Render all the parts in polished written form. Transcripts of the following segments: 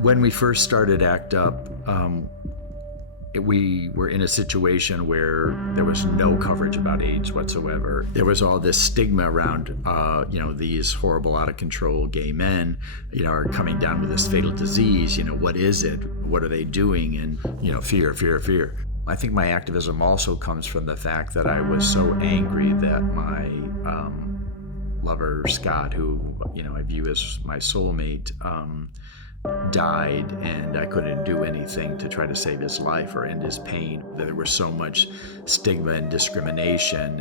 When we first started ACT UP, we were in a situation where there was no coverage about AIDS whatsoever. There was all this stigma around, these horrible, out of control gay men, are coming down with this fatal disease. What is it? What are they doing? And, fear, fear, fear. I think my activism also comes from the fact that I was so angry that my lover, Scott, who, I view as my soulmate, died, and I couldn't do anything to try to save his life or end his pain. There was so much stigma and discrimination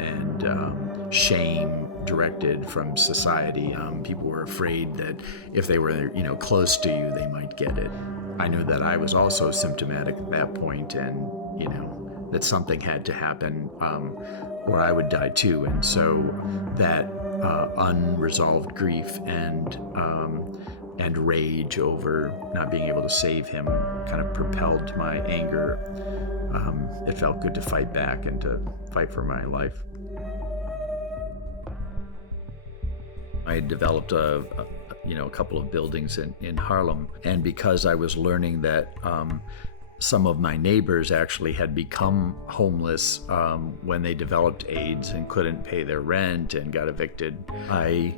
and shame directed from society. People were afraid that if they were, close to you, they might get it. I knew that I was also symptomatic at that point, and that something had to happen, or I would die too. And so that unresolved grief and rage over not being able to save him kind of propelled my anger. It felt good to fight back and to fight for my life. I had developed a couple of buildings in Harlem, and because I was learning that some of my neighbors actually had become homeless when they developed AIDS and couldn't pay their rent and got evicted, I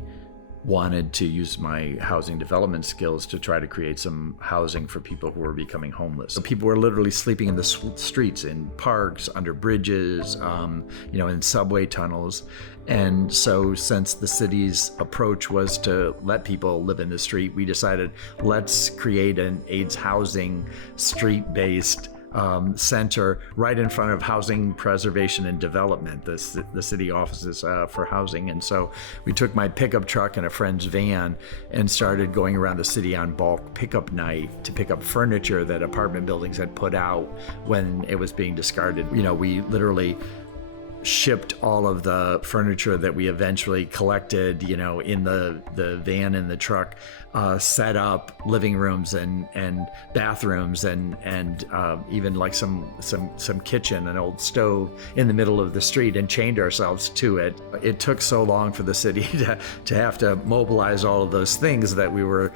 wanted to use my housing development skills to try to create some housing for people who were becoming homeless. So people were literally sleeping in the streets, in parks, under bridges, in subway tunnels. And so since the city's approach was to let people live in the street, we decided, let's create an AIDS housing street-based center right in front of Housing Preservation and Development, the city offices for housing. And so we took my pickup truck and a friend's van and started going around the city on bulk pickup night to pick up furniture that apartment buildings had put out when it was being discarded. We literally shipped all of the furniture that we eventually collected, in the van and the truck, set up living rooms and bathrooms and even like some kitchen, an old stove in the middle of the street, and chained ourselves to it. It took so long for the city to have to mobilize all of those things that we were,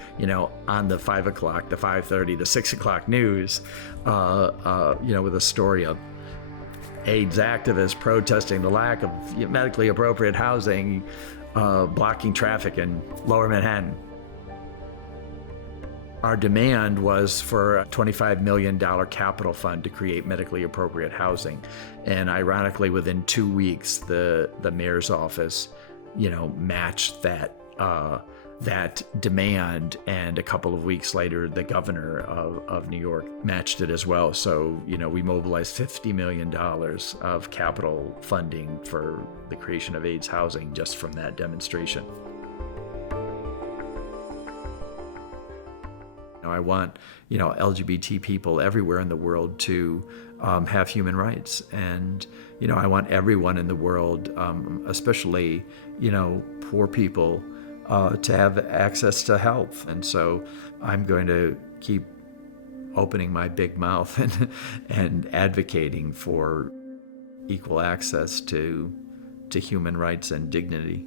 on the 5 o'clock, the 5:30, the 6 o'clock news, with a story of AIDS activists protesting the lack of medically appropriate housing, blocking traffic in Lower Manhattan. Our demand was for a $25 million capital fund to create medically appropriate housing. And ironically, within 2 weeks, the mayor's office, matched that demand, and a couple of weeks later, the governor of New York matched it as well. So, we mobilized $50 million of capital funding for the creation of AIDS housing just from that demonstration. I want, LGBT people everywhere in the world to have human rights. And, I want everyone in the world, especially, poor people, to have access to health. And so I'm going to keep opening my big mouth and advocating for equal access to human rights and dignity.